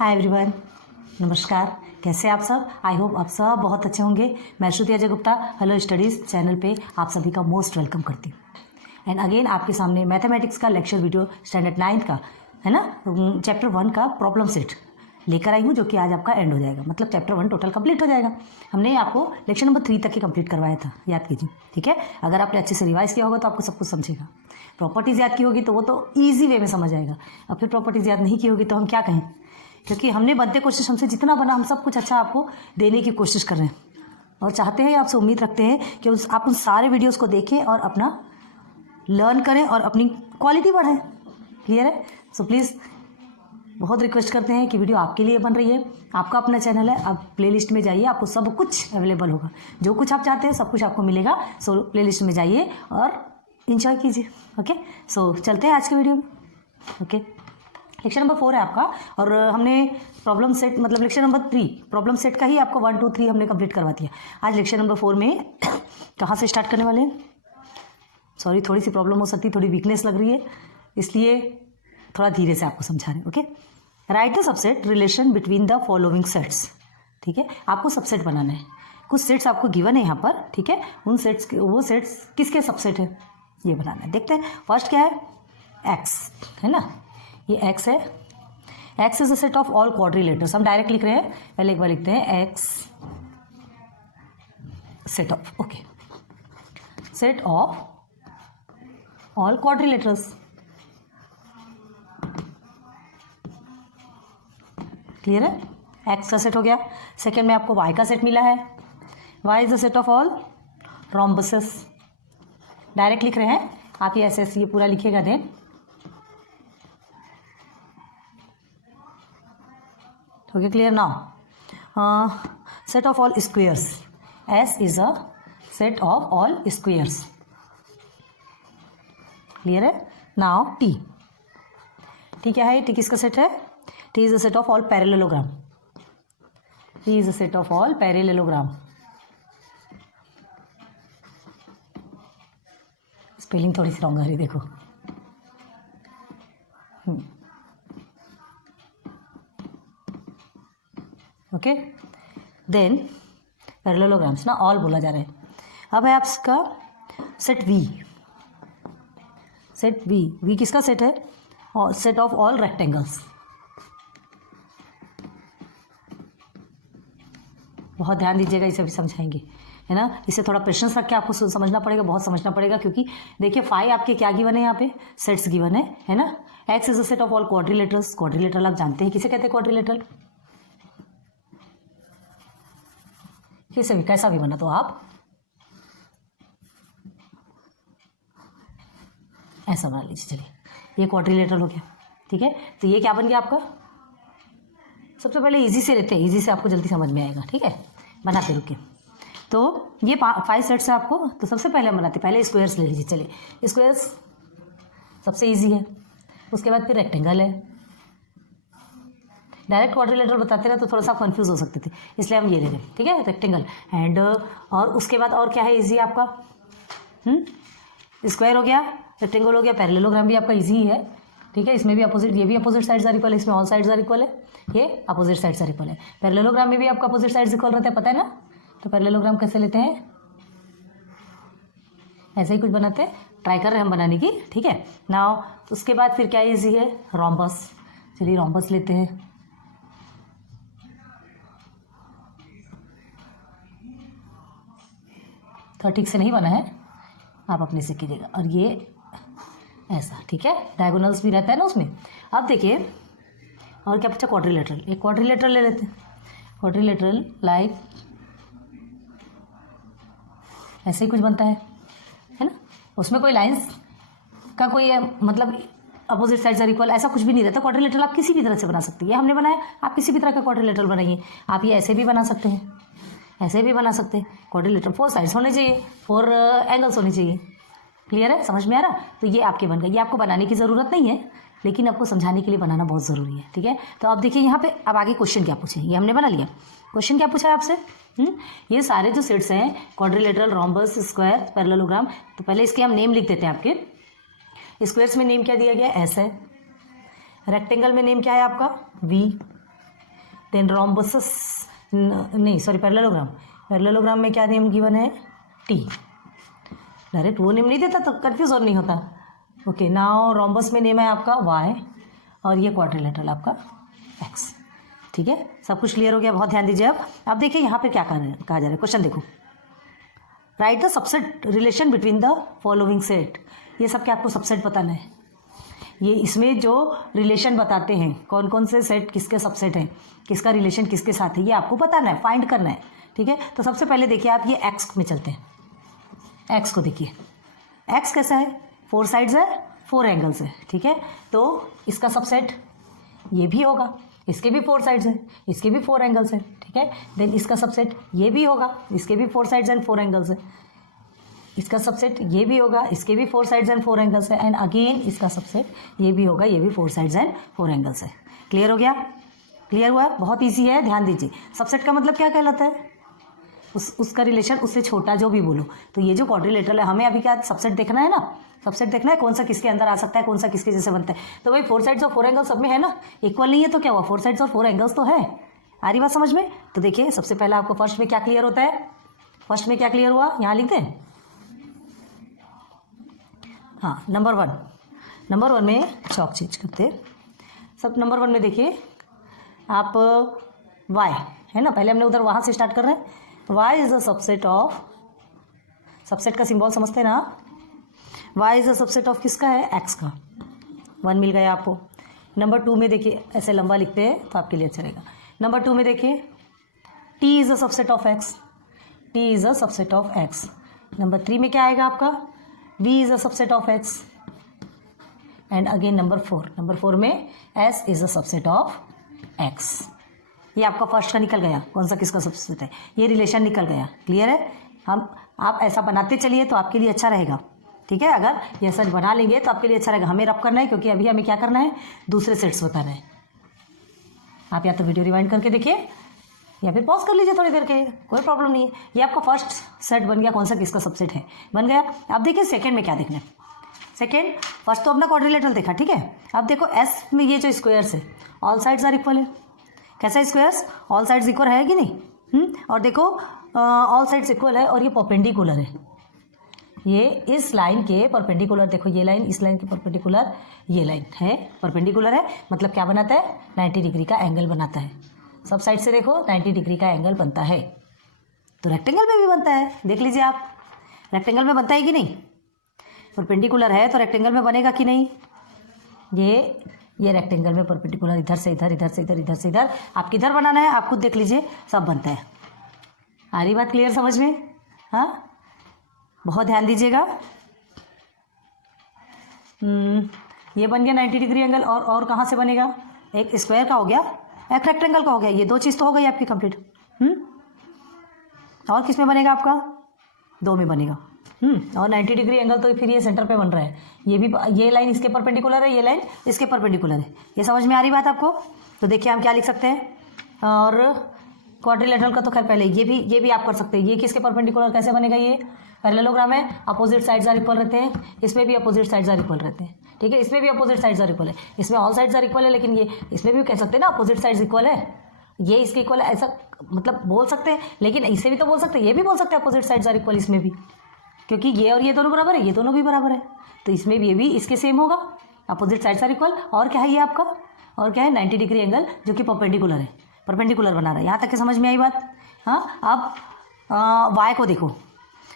Hi everyone, नमस्कार। कैसे आप सब? आई होप आप सब बहुत अच्छे होंगे। मैं Shruti Ajay Gupta hello studies channel पे आप सभी का मोस्ट वेलकम करती हूँ। एंड अगेन आपके सामने मैथमेटिक्स का लेक्चर वीडियो स्टैंडर्ड 9 का है ना, चैप्टर 1 का प्रॉब्लम सेट लेकर आई हूँ, जो कि आज आपका एंड हो जाएगा। मतलब चैप्टर 1 टोटल कंप्लीट हो जाएगा। हमने आपको लेक्चर नंबर 3 तक ही कंप्लीट करवाया था, याद कीजिए, ठीक है। अगर आपने अच्छे से रिवाइज किया होगा तो आपको सब कुछ समझेगा। प्रॉपर्टीज़ याद की होगी तो वो तो ईजी वे में समझ आएगा। अब फिर प्रॉपर्टीज़ याद नहीं की होगी तो हम क्या कहें, क्योंकि हमने बनते कोशिश हमसे जितना बना हम सब कुछ अच्छा आपको देने की कोशिश कर रहे हैं और चाहते हैं, आपसे उम्मीद रखते हैं कि आप उन सारे वीडियोस को देखें और अपना लर्न करें और अपनी क्वालिटी बढ़ाएं। क्लियर है? सो प्लीज़ बहुत रिक्वेस्ट करते हैं कि वीडियो आपके लिए बन रही है, आपका अपना चैनल है। आप प्लेलिस्ट में जाइए, आपको सब कुछ अवेलेबल होगा, जो कुछ आप चाहते हैं सब कुछ आपको मिलेगा। सो प्लेलिस्ट में जाइए और इंजॉय कीजिए। ओके, सो चलते हैं आज के वीडियो में। ओके, लेक्चर नंबर 4 है आपका और हमने प्रॉब्लम सेट मतलब लेक्चर नंबर 3 प्रॉब्लम सेट का ही आपको 1 2 3 हमने कंप्लीट करवा दिया। आज लेक्चर नंबर 4 में कहाँ से स्टार्ट करने वाले हैं? सॉरी, थोड़ी सी प्रॉब्लम हो सकती है, थोड़ी वीकनेस लग रही है, इसलिए थोड़ा धीरे से आपको समझा रहे हैं। Okay, right the subset relation between the following sets. ठीक है, आपको सबसेट बनाना है। कुछ सेट्स आपको गिवन है यहाँ पर, ठीक है। उन सेट्स वो सेट्स किसके सबसेट है ये बनाना है। देखते हैं। फर्स्ट क्या है? एक्स है ना, ये एक्स है। X is a set of all quadrilaterals. हम डायरेक्ट लिख रहे हैं, पहले एक बार लिखते हैं X set of, okay, set of all quadrilaterals. Clear है? एक्स का सेट हो गया। सेकेंड में आपको वाई का सेट मिला है। Y is the set of all rhombuses. Direct लिख रहे हैं आप, ये ऐसे ये पूरा लिखिएगा। Then okay, clear now. Set of all squares. S is a set of all squares. Clear है? Now T. टी क्या है? टी किसका सेट है? T is a set of all parallelogram. T is a set of all parallelogram. Spelling थोड़ी सी wrong आ रही, देखो। ओके, देन पैरेललोग्राम्स ना ऑल बोला जा रहा है। अब है आपका set V. Set V, V किसका सेट है? Set of all rectangles. बहुत ध्यान दीजिएगा, इसे भी समझाएंगे, है ना। इसे थोड़ा पेशेंस रख के आपको समझना पड़ेगा, बहुत समझना पड़ेगा, क्योंकि देखिए 5 आपके क्या गिवन है यहाँ पे? सेट्स गिवन है ना। X is a set of all quadrilaterals. Quadrilateral आप जानते हैं किसे कहते हैं? क्वाड्रिलेटरल किसे भी कैसा भी बना तो आप ऐसा बना लीजिए। चलिए, ये क्वाड्रिलेटरल हो गया, ठीक है। तो ये क्या बन गया आपका? सबसे पहले इजी से लेते हैं, इजी से आपको जल्दी समझ में आएगा, ठीक है। बनाते रुके। तो ये 5 सेट्स है आपको, तो सबसे पहले हम बनाते, पहले स्क्वायर्स ले लीजिए। चलिए, स्क्वायर्स सबसे इजी है। उसके बाद फिर रेक्टेंगल है। डायरेक्ट क्वाड्रिलेटरल बताते रहे तो थोड़ा सा कंफ्यूज हो सकते थे, इसलिए हम ये ले रहे, ठीक है, रेक्टेंगल। एंड और उसके बाद और क्या है इजी आपका? स्क्वायर हो गया, रेक्टेंगल हो गया, पैरेललोग्राम भी आपका इजी है, ठीक है। इसमें भी अपोजिट, ये भी अपोजिट साइड्स आर इक्वल है, इसमें ऑल साइड्स आर इक्वल है, ये अपोजिट साइड्स आर इक्वल है। पैरेललोग्राम में भी आपका अपोजिट साइड्स इक्वल रहता है, पता है ना। तो पैरेललोग्राम कैसे लेते हैं? ऐसे ही कुछ बनाते हैं, ट्राई कर रहे हैं हम बनाने की, ठीक है। नाउ उसके बाद फिर क्या इजी है? रोम्बस। चलिए रोम्बस लेते हैं। थोड़ा ठीक से नहीं बना है, आप अपने से कीजिएगा। और ये ऐसा, ठीक है, डायगोनल्स भी रहता है ना उसमें। अब देखिए और क्या पूछा? क्वाड्रिलेटरल। एक क्वाड्रिलेटरल ले लेते हैं। क्वाड्रिलेटरल लाइक ऐसे ही कुछ बनता है ना। उसमें कोई लाइंस का कोई मतलब अपोजिट साइड्स आर इक्वल ऐसा कुछ भी नहीं रहता। क्वाड्रिलेटरल आप किसी भी तरह से बना सकते हैं। ये हमने बनाया, आप किसी भी तरह का क्वाड्रिलेटरल बनाइए। आप ये ऐसे भी बना सकते हैं, ऐसे भी बना सकते हैं। क्वाड्रिलेटरल 4 साइड्स होने चाहिए, 4 एंगल्स होने चाहिए। क्लियर है? समझ में आ रहा? तो ये आपके बन गए। ये आपको बनाने की ज़रूरत नहीं है, लेकिन आपको समझाने के लिए बनाना बहुत ज़रूरी है, ठीक है। तो अब देखिए यहाँ पे अब आगे क्वेश्चन क्या पूछे, ये हमने बना लिया। क्वेश्चन क्या पूछा है आपसे? ये सारे जो सेट्स हैं, क्वाड्रिलेटरल, रोम्बस, स्क्वायर, पैरेललोग्राम, तो पहले इसके हम नेम लिख देते हैं आपके। स्क्वायर्स में नेम क्या दिया गया? एस है। रेक्टेंगल में नेम क्या है आपका? वी। देन रोम्बस नहीं सॉरी पैरेललोग्राम में क्या नेम गिवन है, टी। डायरेक्ट वो नेम नहीं देता तो कंफ्यूज और नहीं होता। ओके, नाउ रोम्बस में नेम है आपका वाई और ये क्वाड्रिलेटरल आपका एक्स। ठीक है, सब कुछ क्लियर हो गया, बहुत ध्यान दीजिए। अब देखिए यहाँ पे क्या कहा जा रहा है, क्वेश्चन देखो, right the subset relation between the following set. ये सब क्या आपको सबसेट बताना है, ये इसमें जो रिलेशन बताते हैं कौन कौन से सेट किसके सबसेट हैं, किसका रिलेशन किसके साथ है, ये आपको बताना है, फाइंड करना है। ठीक है, तो सबसे पहले देखिए आप ये एक्स में चलते हैं। एक्स को देखिए, एक्स कैसा है, 4 साइड्स है, 4 एंगल्स है। ठीक है, तो इसका सबसेट ये भी होगा, इसके भी 4 साइड्स हैं, इसके भी 4 एंगल्स हैं। ठीक है, देन इसका सबसेट ये भी होगा, इसके भी 4 साइड्स एंड 4 एंगल्स है। इसका सबसेट ये भी होगा, इसके भी 4 साइड्स एंड 4 एंगल्स है। एंड अगेन इसका सबसेट ये भी होगा, ये भी 4 साइड्स एंड 4 एंगल्स है। क्लियर हो गया, क्लियर हुआ, बहुत ईजी है, ध्यान दीजिए। सबसेट का मतलब क्या कहलाता है, उसका रिलेशन उससे छोटा जो भी बोलो। तो ये जो क्वाड्रिलेटरल है, हमें अभी क्या सबसेट देखना है ना, सबसेट देखना है कौन सा किसके अंदर आ सकता है, कौन सा किसके जैसे बनता है। तो भाई 4 साइड्स और 4 एंगल्स सब में है ना, इक्वल नहीं है तो क्या हुआ, 4 साइड्स और 4 एंगल्स तो है। आ रही बात समझ में। तो देखिए सबसे पहला आपको फर्स्ट में क्या क्लियर होता है, फर्स्ट में क्या क्लियर हुआ, यहाँ लिखते हैं। हाँ, नंबर 1 में चौक चेंज करते सब। नंबर 1 में देखिए आप y है ना, पहले हमने उधर वहाँ से स्टार्ट कर रहे हैं। y is a subset of, subset का सिंबल समझते हैं ना, y is a subset of किसका है, x का। 1 मिल गया आपको। नंबर 2 में देखिए ऐसे लंबा लिखते हैं तो आपके लिए अच्छा रहेगा। नंबर 2 में देखिए t is a subset of x, t is a subset of x। Number 3 में क्या आएगा आपका, v is a subset of x। And again number 4 में s is a subset of x। ये आपका फर्स्ट का निकल गया, कौन सा किसका सबसेट है, ये रिलेशन निकल गया। क्लियर है, आप ऐसा बनाते चलिए तो आपके लिए अच्छा रहेगा। ठीक है, अगर ये ऐसा बना लेंगे तो आपके लिए अच्छा रहेगा। हमें रब करना है क्योंकि अभी हमें क्या करना है, दूसरे सेट्स बताना है। आप या तो वीडियो रिवाइंड करके देखिए या फिर पॉज कर लीजिए थोड़ी देर के लिए, कोई प्रॉब्लम नहीं है। ये आपका फर्स्ट सेट बन गया, कौन सा किसका सबसेट है, बन गया। अब देखिए सेकेंड में क्या देखना है। सेकेंड, फर्स्ट तो अपना क्वाड्रिलेटरल देखा, ठीक है। अब देखो एस में ये जो स्क्वायर्स है, ऑल साइड्स आर इक्वल है। कैसा स्क्वायर्स, ऑल साइड्स इक्वल है कि नहीं। और देखो ऑल साइड्स इक्वल है और ये परपेंडिकुलर है, ये इस लाइन के परपेंडिकुलर। देखो ये लाइन इस लाइन के परपेंडिकुलर, ये लाइन है परपेंडिकुलर है, मतलब क्या बनाता है, 90 डिग्री का एंगल बनाता है। सब साइड से देखो 90 डिग्री का एंगल बनता है। तो रेक्टेंगल में भी बनता है, देख लीजिए आप, रेक्टेंगल में बनता है कि नहीं। परपेंडिकुलर है तो रेक्टेंगल में बनेगा कि नहीं। ये रेक्टेंगल में परपेंडिकुलर, इधर से इधर, इधर से इधर, इधर से इधर, आप किधर बनाना है आप खुद देख लीजिए, सब बनता है। आ रही बात क्लियर समझ में। हाँ, बहुत ध्यान दीजिएगा। ये बन गया 90 डिग्री एंगल। और कहाँ से बनेगा, एक स्क्वायर का हो गया, एक रेक्टेंगल का हो गया। ये 2 चीज़ तो हो गई आपकी कंप्लीट। और किस में बनेगा आपका, 2 में बनेगा। और 90 डिग्री एंगल तो फिर ये सेंटर पे बन रहा है। ये भी, ये लाइन इसके परपेंडिकुलर है, ये लाइन इसके परपेंडिकुलर है। ये समझ में आ रही बात आपको। तो देखिए हम क्या लिख सकते हैं, और क्वाड्रिलेटरल का तो खैर पहले ये भी आप कर सकते हैं। ये किसके परपेंडिकुलर कैसे बनेगा, ये पैरेललोग्राम है, अपोजिट साइड्स आर इक्वल रहते हैं। इसमें भी अपोजिट साइड्स आर इक्वल रहते हैं, ठीक है। इसमें भी अपोजिट साइड्स आर इक्वल है, इसमें ऑल साइड्स आर इक्वल है, लेकिन ये इसमें भी कह सकते हैं ना अपोजिट साइड्स इक्वल है, ये इसके इक्वल है, ऐसा मतलब बोल सकते हैं। लेकिन इसे भी तो बोल सकते हैं, ये भी बोल सकते हैं अपोजिट साइड्स आर इक्वल इसमें भी, क्योंकि ये और ये दोनों बराबर है, ये दोनों भी बराबर है। तो इसमें भी ये भी इसके सेम होगा, अपोजिट साइड्स आर इक्वल। और क्या है ये आपका, और क्या है 90 डिग्री एंगल जो कि परपेंडिकुलर है, परपेंडिकुलर बना रहा है। यहाँ तक के समझ में आई बात। हाँ, अब वाई को देखो,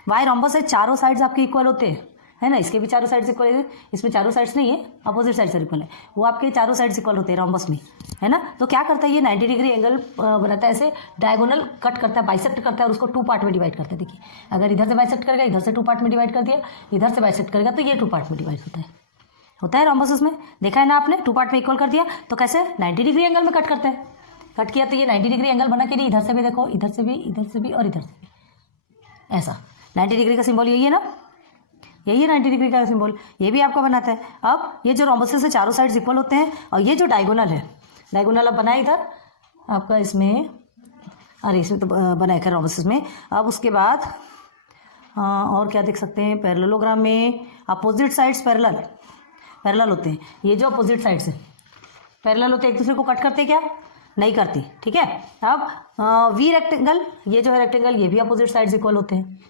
वाई रोम्बस है, चारों साइड्स आपके इक्वल होते हैं, है ना। इसके भी चारों साइड्स इक्वल है, इसमें चारों साइड्स नहीं है, अपोजिट साइड्स इक्वल है, वो आपके चारों साइड्स इक्वल होते हैं रोम्बस में, है ना। तो क्या करता है ये 90 डिग्री एंगल बनाता है, ऐसे डायगोनल कट करता है, बाइसेक्ट करता है और उसको 2 पार्ट में डिवाइड करता है। देखिए अगर इधर से बाइसेक्ट करेगा, इधर से 2 पार्ट में डिवाइड कर दिया, इधर से बाइसेक्ट करेगा तो ये 2 पार्ट में डिवाइड होता है रोम्बस में। देखा है ना आपने, 2 पार्ट में इक्वल कर दिया। तो कैसे 90 डिग्री एंगल में कट करते हैं, कट किया तो ये 90 डिग्री एंगल बना के, इधर से भी देखो, इधर से भी, इधर से भी और इधर से भी, ऐसा 90 डिग्री का सिंबल यही है ना, यही है 90 डिग्री का सिंबल, ये भी आपका बनाता है। अब ये जो रोम्बस से चारों साइड्स इक्वल होते हैं, और ये जो डायगोनल है, डायगोनल अब बनाए इधर आपका, इसमें अरे इसमें तो बनाए खैर रोम्बस में। अब उसके बाद और क्या देख सकते हैं, पैरेललोग्राम में अपोजिट साइड्स पैरेलल होते हैं। ये जो अपोजिट साइड्स है पैरेलल होते हैं, एक दूसरे को कट करते हैं क्या, नहीं करती, ठीक है। अब वी रेक्टेंगल, ये जो है रेक्टेंगल, ये भी अपोजिट साइड्स इक्वल होते हैं,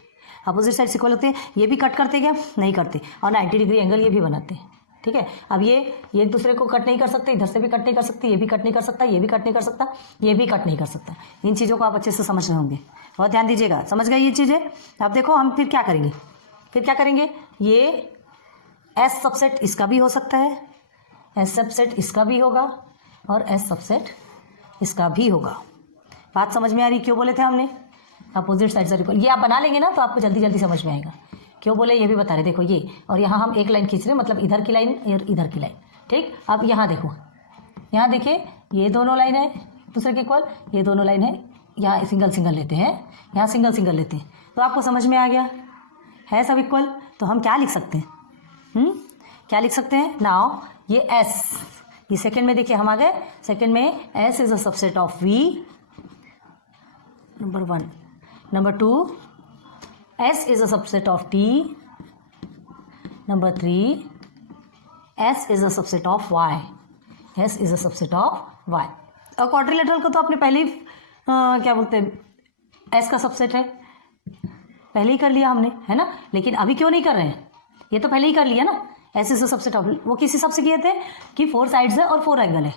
अपोजिट साइड्स इक्वल होते हैं। ये भी कट करते क्या? नहीं करते। और 90 डिग्री एंगल ये भी बनाते हैं, ठीक है। अब ये एक दूसरे को कट नहीं कर सकते, इधर से भी कट नहीं कर सकते, ये भी कट नहीं कर सकता, ये भी कट नहीं कर सकता, ये भी कट नहीं कर सकता। इन चीज़ों को आप अच्छे से समझ रहे होंगे, बहुत ध्यान दीजिएगा। समझ गए ये चीज़ें? अब देखो हम फिर क्या करेंगे, ये एस सबसेट इसका भी हो सकता है, एस सबसेट इसका भी होगा, और एस सबसेट इसका भी होगा। बात समझ में आ रही? क्यों बोले थे हमने अपोजिट साइड्स आर इक्वल? ये आप बना लेंगे ना तो आपको जल्दी जल्दी समझ में आएगा क्यों बोले, ये भी बता रहे। देखो ये, और यहाँ हम एक लाइन खींच रहे हैं, मतलब इधर की लाइन और इधर की लाइन, ठीक। अब यहाँ देखो, यहाँ देखिए, ये दोनों लाइन है दूसरे के इक्वल, ये दोनों लाइन है, यहाँ सिंगल सिंगल लेते हैं, यहाँ सिंगल सिंगल लेते हैं, तो आपको समझ में आ गया है सब इक्वल। तो हम क्या लिख सकते हैं, क्या लिख सकते हैं नाउ, ये एस, ये सेकंड में देखिए हम आ गए, सेकंड में S is a subset of V, number 1, number 2 S is a subset of T, number 3 S is a subset of Y, S is a subset of Y। और quadrilateral को तो आपने पहले ही क्या बोलते हैं, S का सबसेट है, पहले ही कर लिया हमने, है ना। लेकिन अभी क्यों नहीं कर रहे हैं, ये तो पहले ही कर लिया ना। S is a subset of, वो किस हिसाब से किए थे कि 4 साइड्स है और 4 एंगल है,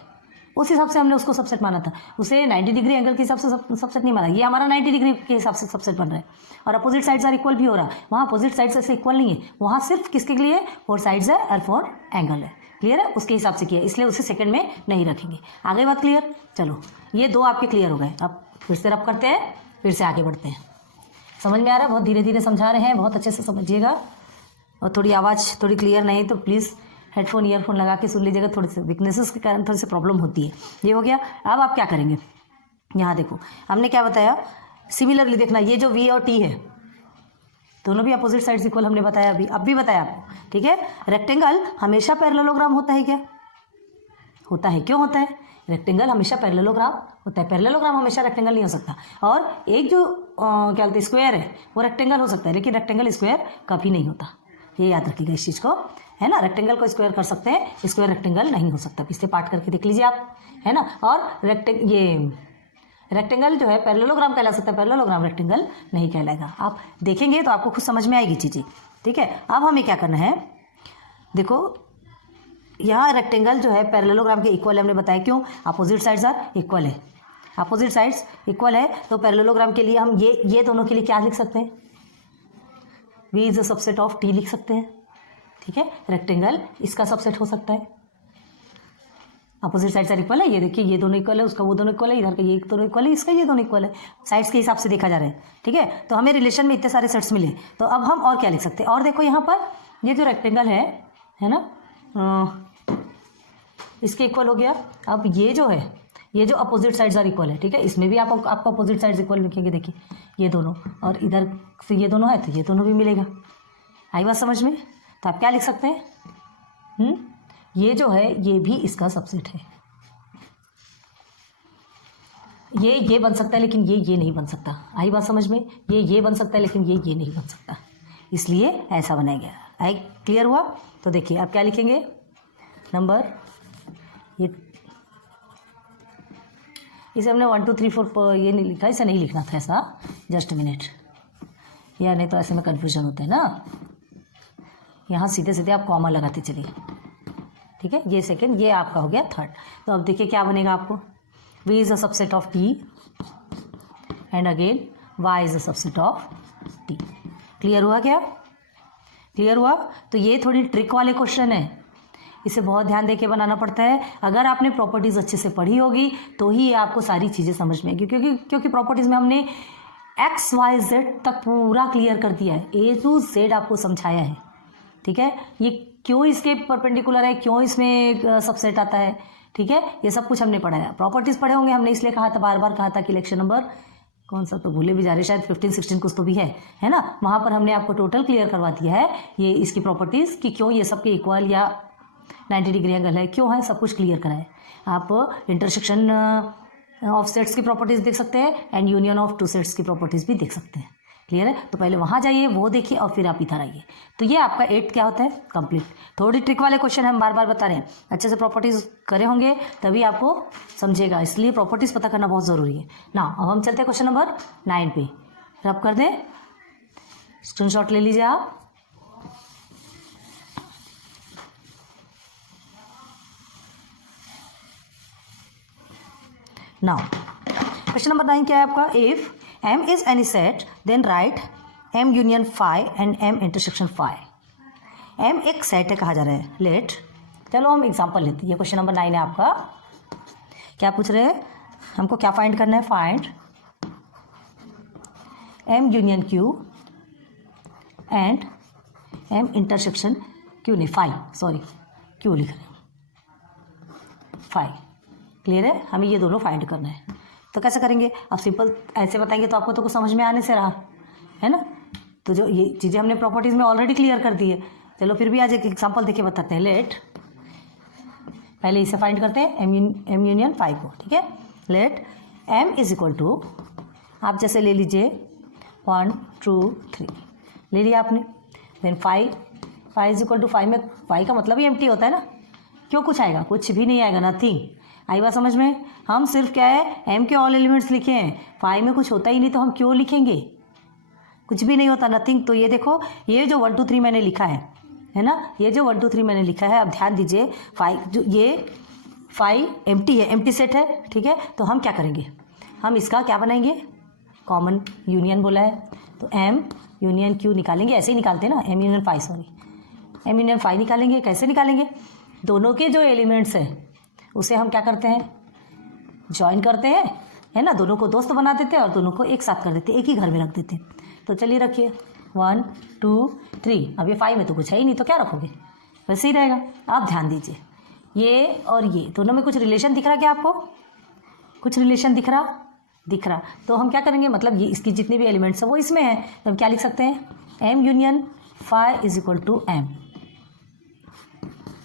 उस हिसाब से हमने उसको सबसेट माना था। उसे 90 डिग्री एंगल के हिसाब से सबसेट नहीं माना, ये हमारा 90 डिग्री के हिसाब से सबसेट बन रहा है। और अपोजिट साइड्स आर इक्वल भी हो रहा, वहाँ अपोजिट साइड्स ऐसे इक्वल नहीं है, वहाँ सिर्फ किसके लिए 4 साइड्स है और 4 एंगल है, क्लियर है, उसके हिसाब से किया, इसलिए उसे सेकंड में नहीं रखेंगे। आगे बात क्लियर? चलो ये 2 आपके क्लियर हो गए। अब फिर से रब करते हैं, फिर से आगे बढ़ते हैं। समझ में आ रहा है? बहुत धीरे धीरे समझा रहे हैं, बहुत अच्छे से समझिएगा। और थोड़ी आवाज़ थोड़ी क्लियर नहीं तो प्लीज़ हेडफोन ईयरफोन लगा के सुन लीजिएगा, थोड़े से वीकनेसेस के कारण थोड़ी सी प्रॉब्लम होती है। ये हो गया। अब आप क्या करेंगे, यहाँ देखो हमने क्या बताया, सिमिलरली देखना, ये जो वी और टी है दोनों भी अपोजिट साइड्स इक्वल हमने बताया, अभी अब भी बताया आपको, ठीक है। रेक्टेंगल हमेशा पैरेललोग्राम होता है क्या? होता है। क्यों होता है? रेक्टेंगल हमेशा पैरेललोग्राम होता है, पैरेललोग्राम हमेशा रेक्टेंगल नहीं हो सकता। और एक जो क्या बोलते हैं स्क्वायर है वो रेक्टेंगल हो सकता है, लेकिन रेक्टेंगल स्क्वायर कभी नहीं होता, ये याद रखिएगा इस चीज़ को, है ना। रेक्टेंगल को स्क्वायर कर सकते हैं, स्क्वायर रेक्टेंगल नहीं हो सकता। इससे पार्ट करके देख लीजिए आप, है ना। और रेक्टेंगल जो है पैरेललोग्राम कहला सकता है, पैरेललोग्राम रेक्टेंगल नहीं कहलाएगा। आप देखेंगे तो आपको खुद समझ में आएगी चीज़ें, ठीक है। अब हमें क्या करना है, देखो यहाँ रेक्टेंगल जो है पैरेललोग्राम के इक्वल है, हमने बताया क्यों, अपोजिट साइड्स आर इक्वल है, अपोजिट साइड्स इक्वल है। तो पैरेललोग्राम के लिए हम ये दोनों के लिए क्या लिख सकते हैं, V is a subset of T लिख सकते हैं, ठीक है। रेक्टेंगल इसका सबसेट हो सकता है, अपोजिट साइड्स आर इक्वल है, ये देखिए ये दोनों इक्वल है, उसका वो दोनों इक्वल है, इधर का ये दोनों इक्वल है, इसका ये दोनों इक्वल है, साइड्स के हिसाब से देखा जा रहा है, ठीक है। तो हमें रिलेशन में इतने सारे सेट्स मिले, तो अब हम और क्या लिख सकते हैं। और देखो यहाँ पर ये जो रेक्टेंगल है ना, इसके इक्वल हो गया। अब ये जो है, ये जो अपोजिट साइड्स आर इक्वल है, ठीक है, इसमें भी आपको अपोजिट साइड्स इक्वल लिखेंगे, देखिए ये दोनों, और इधर से ये दोनों है तो ये दोनों भी मिलेगा। आई बात समझ में? तो आप क्या लिख सकते हैं, ये जो है ये भी इसका सबसेट है, ये बन सकता है लेकिन ये नहीं बन सकता। आई बात समझ में? ये बन सकता है लेकिन ये नहीं बन सकता, इसलिए ऐसा बनाया गया। आई क्लियर हुआ? तो देखिए आप क्या लिखेंगे, नंबर ये, इसे हमने 1 2 3 4 ये नहीं लिखा, इसे नहीं लिखना था ऐसा, जस्ट मिनट, या नहीं तो ऐसे में कन्फ्यूजन होता है ना। यहाँ सीधे सीधे आप कॉमा लगाते चलिए, ठीक है। ये सेकंड, ये आपका हो गया थर्ड। तो अब देखिए क्या बनेगा आपको, V is a subset of T and again Y is a subset of T। Clear हुआ क्या? क्लियर हुआ? तो ये थोड़ी ट्रिक वाले क्वेश्चन है, इसे बहुत ध्यान देके बनाना पड़ता है। अगर आपने प्रॉपर्टीज़ अच्छे से पढ़ी होगी तो ही आपको सारी चीज़ें समझ में आएगी, क्योंकि प्रॉपर्टीज़ में हमने X Y Z तक पूरा क्लियर कर दिया है, A to Z आपको समझाया है, ठीक है। ये क्यों इसके परपेंडिकुलर है, क्यों इसमें सबसेट आता है, ठीक है, ये सब कुछ हमने पढ़ा है। प्रॉपर्टीज़ पढ़े होंगे हमने, इसलिए कहा था, बार बार कहा था कि लेक्चर नंबर कौन सा तो भूले भी जा रहे, शायद 15 16 कुछ तो भी है ना, वहाँ पर हमने आपको टोटल क्लियर करवा दिया है ये इसकी प्रॉपर्टीज़ कि क्यों ये सबके इक्वल या 90 डिग्री एंगल है, क्यों है, सब कुछ क्लियर करा है। आप इंटरसेक्शन ऑफ सेट्स की प्रॉपर्टीज़ देख सकते हैं एंड यूनियन ऑफ 2 सेट्स की प्रॉपर्टीज़ भी देख सकते हैं, क्लियर है? तो पहले वहाँ जाइए, वो देखिए और फिर आप इधर आइए। तो ये आपका 8 क्या होता है? कंप्लीट। थोड़ी ट्रिक वाले क्वेश्चन हम बार बार बता रहे हैं, अच्छे से प्रॉपर्टीज़ करे होंगे तभी आपको समझेगा, इसलिए प्रॉपर्टीज़ पता करना बहुत ज़रूरी है ना। अब हम चलते हैं क्वेश्चन नंबर 9 पे। रब कर दें, स्क्रीनशॉट ले लीजिए आप। नाउ क्वेश्चन नंबर 9 क्या है आपका? If M is any set then write M union phi and M intersection phi। M एक सेट है कहा जा रहा है। लेट, चलो हम एग्जांपल लेते हैं। ये क्वेश्चन नंबर 9 है आपका। क्या पूछ रहे हैं? हमको क्या फाइंड करना है? Find M union Q and M intersection Q नहीं, फाई, सॉरी Q लिख रहे हैं, फाई। क्लियर है? हमें ये दोनों फाइंड करना है। तो कैसे करेंगे? आप सिंपल ऐसे बताएंगे तो आपको तो कुछ समझ में आने से रहा है ना। तो जो ये चीज़ें हमने प्रॉपर्टीज़ में ऑलरेडी क्लियर कर दी है, चलो फिर भी आज एक एग्जांपल देके बताते हैं। लेट, पहले इसे फाइंड करते हैं M यूनियन फाई को, ठीक है। Let M is equal to, आप जैसे ले लीजिए 1 2 3 ले लिया आपने। Then phi is equal to, phi में फाई का मतलब ही एम्प्टी होता है ना। क्यों कुछ आएगा? कुछ भी नहीं आएगा, नथिंग। आई बात समझ में? हम सिर्फ क्या है, एम के ऑल एलिमेंट्स लिखे हैं, फाई में कुछ होता ही नहीं तो हम क्यों लिखेंगे? कुछ भी नहीं होता, नथिंग। तो ये देखो, ये जो 1 2 3 मैंने लिखा है ना, ये जो 1 2 3 मैंने लिखा है, अब ध्यान दीजिए, फाई जो ये फाई एम्प्टी है, एम्प्टी सेट है, ठीक है। तो हम क्या करेंगे? हम इसका क्या बनाएंगे? कॉमन यूनियन बोला है तो एम यूनियन क्यू निकालेंगे। ऐसे ही निकालते हैं ना, M union phi, sorry M union phi निकालेंगे। कैसे निकालेंगे? दोनों के जो एलिमेंट्स हैं उसे हम क्या करते हैं? ज्वाइन करते हैं, है ना। दोनों को दोस्त बना देते हैं और दोनों को एक साथ कर देते हैं, एक ही घर में रख देते हैं। तो चलिए रखिए 1 2 3। अब ये 5 में तो कुछ है ही नहीं, तो क्या रखोगे? वैसे ही रहेगा। आप ध्यान दीजिए, ये और ये दोनों में कुछ रिलेशन दिख रहा क्या आपको? कुछ रिलेशन दिख रहा। तो हम क्या करेंगे? मतलब ये इसकी जितने भी एलिमेंट्स हैं वो इसमें हैं, तो हम क्या लिख सकते हैं? M union phi is equal to M.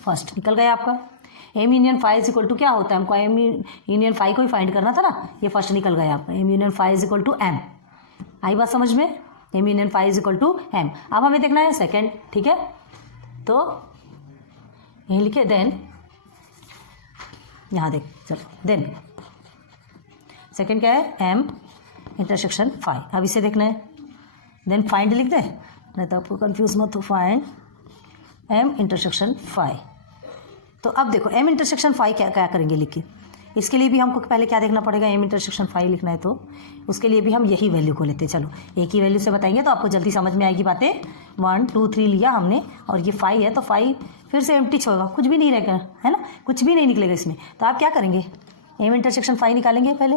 First निकल गया आपका। M union phi is equal to क्या होता है? हमको एम यूनियन फाई को ही फाइंड करना था ना। ये फर्स्ट निकल गया आपका, M union phi is equal to M. आई बात समझ में? M union phi is equal to M. अब हमें देखना है सेकेंड, ठीक है। तो यही लिखे, देन यहाँ देख, चलो देन सेकेंड क्या है? M intersection phi. अब इसे देखना है, देन फाइंड लिख दे, नहीं तो आपको कंफ्यूज मत हो। Find M intersection phi. तो अब देखो एम इंटरसेक्शन फाई क्या करेंगे लिख के। इसके लिए भी हमको पहले क्या देखना पड़ेगा? एम इंटरसेक्शन फाई लिखना है तो उसके लिए भी हम यही वैल्यू को लेते हैं। चलो एक ही वैल्यू से बताएंगे तो आपको जल्दी समझ में आएगी बातें। 1 2 3 लिया हमने और ये फाई है, तो फाई फिर से एम्प्टी छोड़ेगा, कुछ भी नहीं रहेगा, है ना, कुछ भी नहीं निकलेगा इसमें। तो आप क्या करेंगे? एम इंटरसेक्शन फाई निकालेंगे पहले,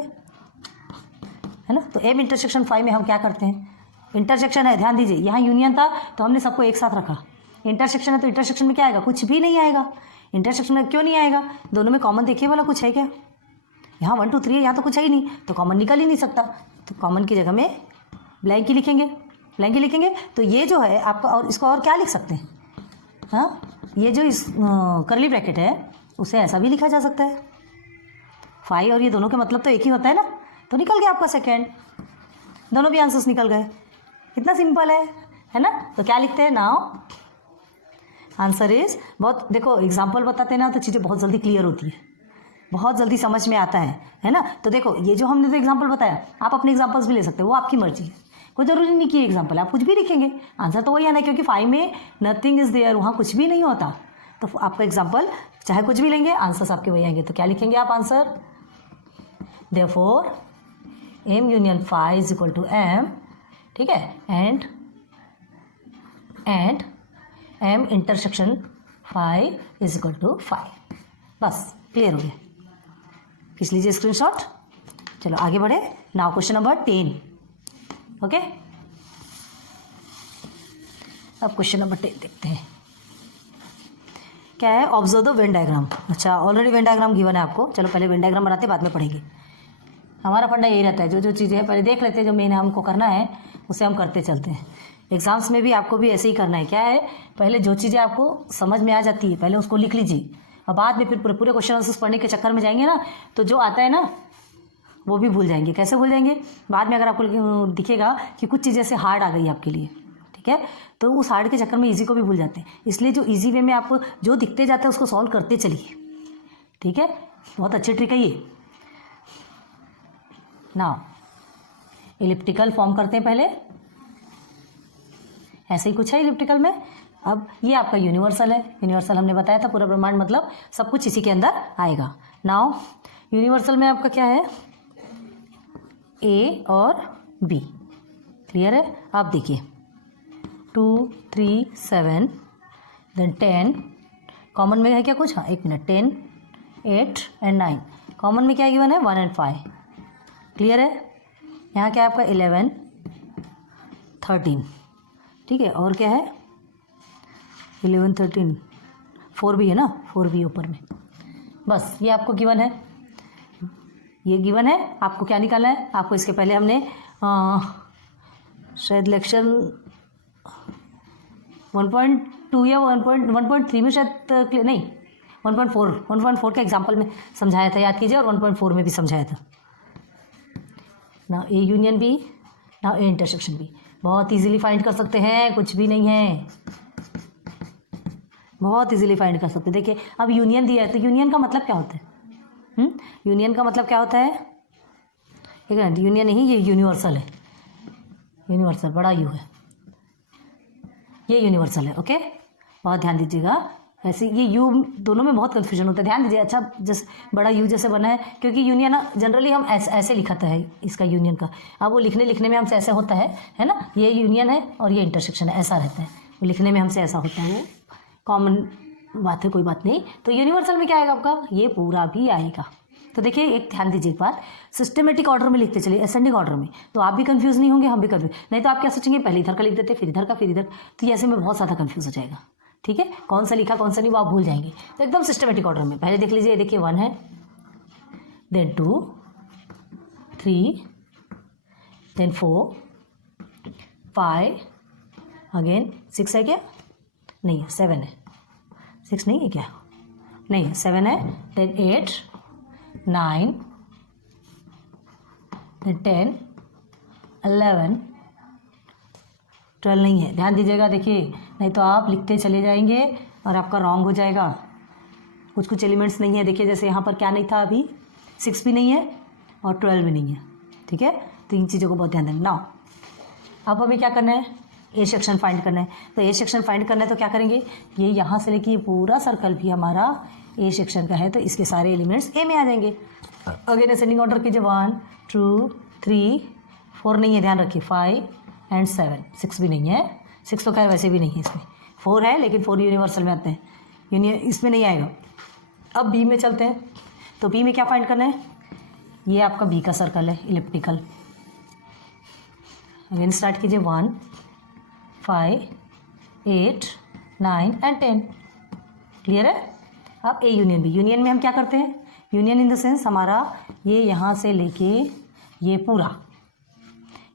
है ना। तो एम इंटरसेक्शन फाई में हम क्या करते हैं? इंटरसेक्शन है, ध्यान दीजिए, यहाँ यूनियन था तो हमने सबको एक साथ रखा। इंटरसेक्शन है तो इंटरसेक्शन में क्या आएगा? कुछ भी नहीं आएगा। इंटरसेक्शन में क्यों नहीं आएगा? दोनों में कॉमन देखिए वाला कुछ है क्या? यहाँ 1 2 3 है, यहाँ तो कुछ है ही नहीं, तो कॉमन निकल ही नहीं सकता। तो कॉमन की जगह में ब्लैंक ही लिखेंगे। तो ये जो है आपका, और इसको और क्या लिख सकते हैं? हाँ, ये जो इस करली ब्रैकेट है उसे ऐसा भी लिखा जा सकता है। फाई और ये दोनों के मतलब तो एक ही होता है ना। तो निकल गया आपका सेकेंड, दोनों भी आंसर्स निकल गए। कितना सिंपल है ना। तो क्या लिखते हैं? नाउ आंसर इज, बहुत देखो एग्जाम्पल बताते ना तो चीज़ें बहुत जल्दी क्लियर होती है, बहुत जल्दी समझ में आता है ना। तो देखो ये जो हमने तो एग्जाम्पल बताया, आप अपने एग्जाम्पल्स भी ले सकते हो, वो आपकी मर्जी है, कोई जरूरी नहीं कि एग्जाम्पल आप कुछ भी लिखेंगे, आंसर तो वही आना है, क्योंकि फाइव में नथिंग इज देयर, वहाँ कुछ भी नहीं होता। तो आपका एग्जाम्पल चाहे कुछ भी लेंगे, आंसर्स आपके वही आएंगे। तो क्या लिखेंगे आप answer? Therefore M union phi is equal to M, ठीक है, and M intersection phi is equal to phi. बस क्लियर हो गया, खींच लीजिए स्क्रीनशॉट। चलो आगे बढ़े। Now question number 10। ओके, अब क्वेश्चन नंबर 10 देखते हैं क्या है। Observe the Venn diagram. अच्छा, ऑलरेडी वेन डायग्राम गिवन है आपको। चलो पहले वेन डायग्राम बनाते, बाद में पढ़ेंगे। हमारा फंडा यही रहता है, जो जो चीज़ें हैं पहले देख लेते हैं, जो मेन हमको करना है उसे हम करते चलते हैं। एग्जाम्स में भी आपको भी ऐसे ही करना है। क्या है, पहले जो चीज़ें आपको समझ में आ जाती है पहले उसको लिख लीजिए, और बाद में फिर पूरे क्वेश्चन आंसर्स पढ़ने के चक्कर में जाएंगे ना, तो जो आता है ना वो भी भूल जाएंगे। कैसे भूल जाएंगे? बाद में अगर आपको दिखेगा कि कुछ चीज़ें से हार्ड आ गई आपके लिए, ठीक है, तो उस हार्ड के चक्कर में ईजी को भी भूल जाते हैं। इसलिए जो ईजी वे में आपको जो दिखते जाता है उसको सॉल्व करते चलिए, ठीक है। बहुत अच्छी ट्रिक है ये। ना इलिप्टिकल फॉर्म करते हैं पहले, ऐसे ही कुछ है इलिप्टिकल में। अब ये आपका यूनिवर्सल है। यूनिवर्सल हमने बताया था, पूरा ब्रह्मांड मतलब सब कुछ इसी के अंदर आएगा। नाउ यूनिवर्सल में आपका क्या है? ए और बी। क्लियर है? आप देखिए 2 3 7 देन 10 कॉमन में है क्या कुछ? हाँ, 1 मिनट। 10 8 एंड 9 कॉमन में क्या गिवन है? 1 एंड 5। क्लियर है? यहाँ क्या है आपका? 11 13, ठीक है। और क्या है? 11 13 4 भी है ना, 4 भी ऊपर में। बस ये आपको गिवन है, ये गिवन है। आपको क्या निकालना है? आपको इसके पहले हमने शायद लेक्चर 1.2 या 1.3 में शायद नहीं 1.4 के एग्जाम्पल में समझाया था, याद कीजिए। और 1.4 में भी समझाया था ना। ए यूनियन बी, ना ए इंटरसेक्शन बी। बहुत इजीली फाइंड कर सकते हैं, कुछ भी नहीं है, बहुत इजीली फाइंड कर सकते हैं। देखिए अब यूनियन दिया है, तो यूनियन का मतलब क्या होता है? यूनियन का मतलब क्या होता है? ठीक है, यूनियन नहीं, ये यूनिवर्सल है। यूनिवर्सल बड़ा यू है, ये यूनिवर्सल है। ओके, बहुत ध्यान दीजिएगा। ऐसे ये यू दोनों में बहुत कन्फ्यूजन होता है, ध्यान दीजिए। अच्छा, जैसे बड़ा यू जैसे बना है, क्योंकि यूनियन जनरली हम ऐसे लिखता है इसका यूनियन का। अब वो लिखने में हमसे ऐसे होता है ना। ये यूनियन है और ये इंटरसेक्शन है, ऐसा रहता है। वो लिखने में हमसे ऐसा होता है, वो कॉमन बात है, कोई बात नहीं। तो यूनिवर्सल में क्या आएगा आपका? ये पूरा भी आएगा। तो देखिए, एक ध्यान दीजिए एक बात, सिस्टमेटिक ऑर्डर में लिखते चलिए, असेंडिंग ऑर्डर में, तो आप भी कंफ्यूज नहीं होंगे, हम भी कंफ्यूज नहीं। तो आप क्या सोचेंगे? पहले इधर का लिख देते, फिर इधर का, फिर इधर। तो ऐसे में बहुत ज़्यादा कंफ्यूज हो जाएगा, ठीक है। कौन सा लिखा कौन सा नहीं वो आप भूल जाएंगे। तो एकदम सिस्टमेटिक ऑर्डर में पहले देख लीजिए। देखिए 1 है, देन 2 3 देन 4 5 अगेन 6 है क्या? नहीं है, 7 है। 6 नहीं है क्या? नहीं है, 7 है। देन 8 9 देन 10 11 12 नहीं है। ध्यान दीजिएगा, देखिए, नहीं तो आप लिखते चले जाएंगे और आपका रॉन्ग हो जाएगा। कुछ एलिमेंट्स नहीं है। देखिए जैसे यहाँ पर क्या नहीं था अभी? 6 भी नहीं है और 12 भी नहीं है, ठीक है। तो इन चीज़ों को बहुत ध्यान देना। नाउ अब हमें क्या करना है? ए सेक्शन फाइंड करना है। तो ए सेक्शन फाइंड करना है तो क्या करेंगे? ये यहाँ से लेके ये पूरा सर्कल भी हमारा ए सेक्शन का है, तो इसके सारे एलिमेंट्स ए में आ जाएंगे। अगेन असेंडिंग ऑर्डर कीजिए। 1 2 3 4 नहीं है, ध्यान रखिए। 5 एंड 7 6 भी नहीं है। 6 तो खैर वैसे भी नहीं है, इसमें 4 है, लेकिन 4 यूनिवर्सल में आते हैं, यूनियन इसमें नहीं आएगा। अब बी में चलते हैं। तो बी में क्या फाइंड करना है? ये आपका बी का सर्कल है, इलिप्टिकल। अगेन स्टार्ट कीजिए। 1 5 8 9 एंड 10। क्लियर है? अब ए यूनियन बी। यूनियन में हम क्या करते हैं? यूनियन इन द सेंस हमारा ये यहाँ से लेके ये पूरा,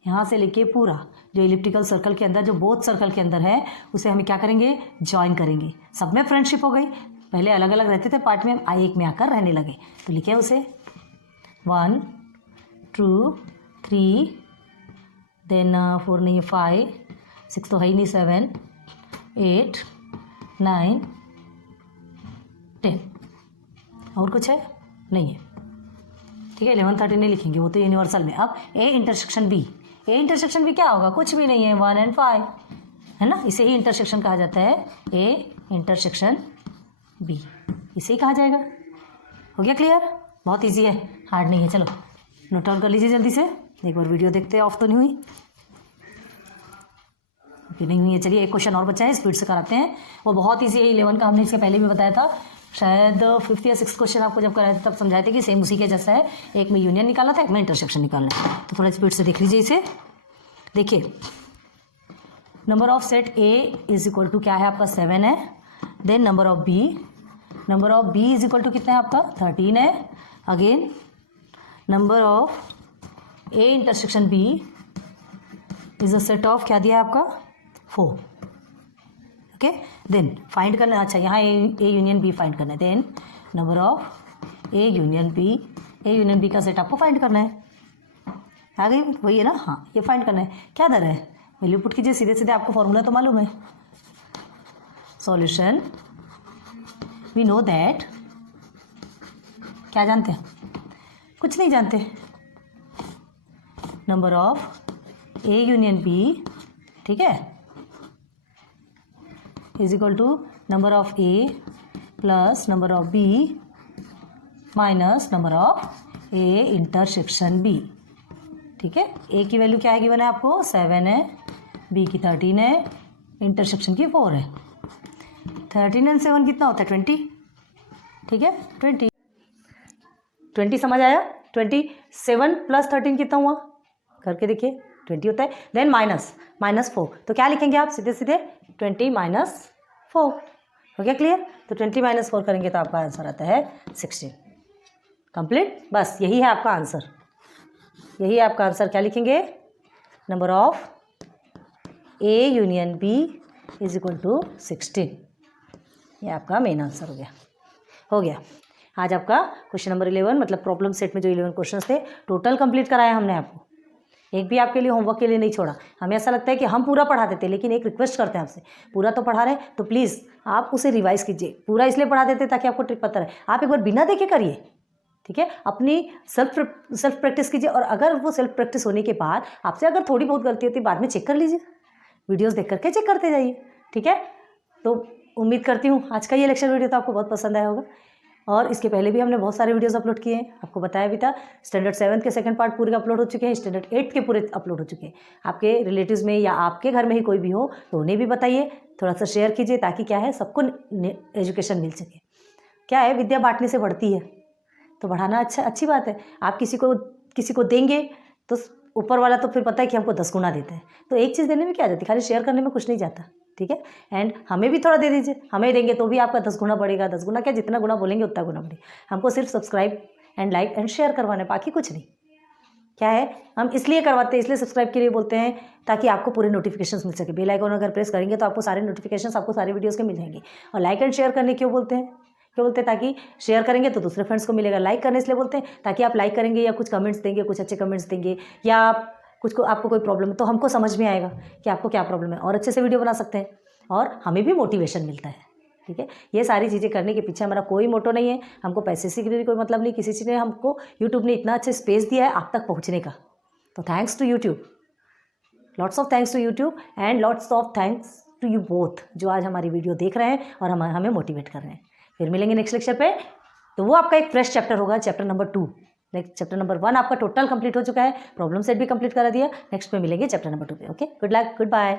यहाँ से लेके पूरा जो इलिप्टिकल सर्कल के अंदर, जो बोथ सर्कल के अंदर है, उसे हम क्या करेंगे? ज्वाइन करेंगे। सब में फ्रेंडशिप हो गई। पहले अलग अलग रहते थे पार्ट में, एक में आकर रहने लगे। तो लिखे उसे 1 2 3 देन 4 नहीं है, 5 6 तो है ही नहीं, 7 8 9 10। और कुछ है? नहीं है, ठीक है। 11 13 नहीं लिखेंगे, वो तो यूनिवर्सल में। अब A intersection B. A intersection B क्या होगा? कुछ भी नहीं है, 1 एंड 5 है ना। इसे ही इंटरसेक्शन कहा जाता है, ए इंटरसेक्शन बी, इसे ही कहा जाएगा। हो गया क्लियर? बहुत इजी है, हार्ड नहीं है। चलो नोट डाउन कर लीजिए जल्दी से। एक बार वीडियो देखते हैं, ऑफ तो नहीं हुई? ओके, नहीं हुई है। चलिए एक क्वेश्चन और बचा है, स्पीड से कराते हैं। वो बहुत ईजी है, 11 का हमने इसके पहले भी बताया था। शायद 5th या 6th क्वेश्चन आपको जब कराए थे तब समझाए थे कि सेम उसी के जैसा है। एक में यूनियन निकालना था, एक में इंटरसेक्शन निकालना है। तो थोड़ा स्पीड से देख लीजिए इसे। देखिए number of set A is equal to क्या है आपका? 7 है। Then number of B is equal to कितना है आपका? 13 है। Again number of A intersection B is a set of क्या दिया है आपका? 4। ओके, देन फाइंड करना। अच्छा, यहाँ ए यूनियन बी फाइंड करना है। Then number of A union B A union B का सेट आपको फाइंड करना है। आ गई वही है ना, हाँ ये फाइंड करना है। क्या दर है, वैल्यू पुट कीजिए सीधे सीधे, आपको फॉर्मूला तो मालूम है। सॉल्यूशन वी नो दैट, क्या जानते हैं, कुछ नहीं जानते। Number of A union B, ठीक है, is equal to number of A plus number of B minus number of A intersection B. ठीक है, ए की वैल्यू क्या है गिवन है आपको 7 है, बी की 13 है, इंटरसेक्शन की 4 है। 13 एंड 7 कितना होता है 20, ठीक है 20 समझ आया। 27 प्लस 13 कितना हुआ, करके देखिए 20 होता है। देन -4, तो क्या लिखेंगे आप सीधे सीधे 20 - 4, हो गया क्लियर। तो 20 - 4 करेंगे तो आपका आंसर आता है 16। कंप्लीट, बस यही है आपका आंसर, यही है आपका आंसर। क्या लिखेंगे, number of A union B is equal to 16। ये आपका मेन आंसर हो गया। आज आपका क्वेश्चन नंबर 11 मतलब प्रॉब्लम सेट में जो 11 क्वेश्चंस थे टोटल कंप्लीट कराया हमने आपको। एक भी आपके लिए होमवर्क के लिए नहीं छोड़ा। हमें ऐसा लगता है कि हम पूरा पढ़ा देते, लेकिन एक रिक्वेस्ट करते हैं आपसे, पूरा तो पढ़ा रहे हैं तो प्लीज़ आप उसे रिवाइज कीजिए। पूरा इसलिए पढ़ा देते ताकि आपको ट्रिक पता रहे, आप एक बार बिना देखे करिए, ठीक है। अपनी सेल्फ प्रैक्टिस कीजिए, और अगर वो सेल्फ प्रैक्टिस होने के बाद आपसे अगर थोड़ी बहुत गलती होती है बाद में चेक कर लीजिए, वीडियोस देख करके चेक करते जाइए, ठीक है। तो उम्मीद करती हूँ आज का ये लेक्चर वीडियो तो आपको बहुत पसंद आया होगा। और इसके पहले भी हमने बहुत सारे वीडियोस अपलोड किए हैं, आपको बताया भी था। स्टैंडर्ड 7 के सेकंड पार्ट पूरे अपलोड हो चुके हैं, स्टैंडर्ड 8 के पूरे अपलोड हो चुके हैं। आपके रिलेटिव्स में या आपके घर में ही कोई भी हो तो उन्हें भी बताइए, थोड़ा सा शेयर कीजिए, ताकि क्या है सबको एजुकेशन मिल सके। क्या है, विद्या बांटने से बढ़ती है, तो बढ़ाना अच्छी बात है। आप किसी को देंगे तो ऊपर वाला तो फिर पता है कि हमको 10 गुना देता है, तो एक चीज़ देने में क्या जाती है, खाली शेयर करने में कुछ नहीं जाता, ठीक है। एंड हमें भी थोड़ा दे दीजिए, हमें देंगे तो भी आपका 10 गुना बढ़ेगा। 10 गुना क्या, जितना गुना बोलेंगे उतना गुना बढ़ेगा। हमको सिर्फ subscribe and like and share करवाना है, बाकी कुछ नहीं। क्या है, हम इसलिए करवाते हैं, इसलिए सब्सक्राइब के लिए बोलते हैं, ताकि आपको पूरे नोटिफिकेशंस मिल सके। बेल आइकन अगर प्रेस करेंगे तो आपको सारे नोटिफिकेशंस, आपको सारे वीडियोज़ के मिल जाएंगे। और लाइक एंड शेयर करने क्यों बोलते हैं, ताकि शेयर करेंगे तो दूसरे फ्रेंड्स को मिलेगा। लाइक करने इसलिए बोलते हैं ताकि आप लाइक करेंगे या कुछ कमेंट्स देंगे, कुछ अच्छे कमेंट्स देंगे, या आपको कोई प्रॉब्लम है तो हमको समझ में आएगा कि आपको क्या प्रॉब्लम है, और अच्छे से वीडियो बना सकते हैं, और हमें भी मोटिवेशन मिलता है, ठीक है। ये सारी चीज़ें करने के पीछे हमारा कोई मोटो नहीं है, हमको पैसे से भी कोई मतलब नहीं। किसी चीज़ ने हमको, यूट्यूब ने इतना अच्छा स्पेस दिया है आप तक पहुँचने का, तो thanks to YouTube, lots of thanks to YouTube and lots of thanks to you both, जो आज हमारी वीडियो देख रहे हैं और हमें मोटिवेट कर रहे हैं। फिर मिलेंगे नेक्स्ट लेक्चर पे, तो वो आपका एक फ्रेश चैप्टर होगा, चैप्टर नंबर 2। चैप्टर नंबर 1 आपका टोटल कंप्लीट हो चुका है, प्रॉब्लम सेट भी कंप्लीट करा दिया। नेक्स्ट में मिलेंगे चैप्टर नंबर 2 पे। Okay, good luck, good bye.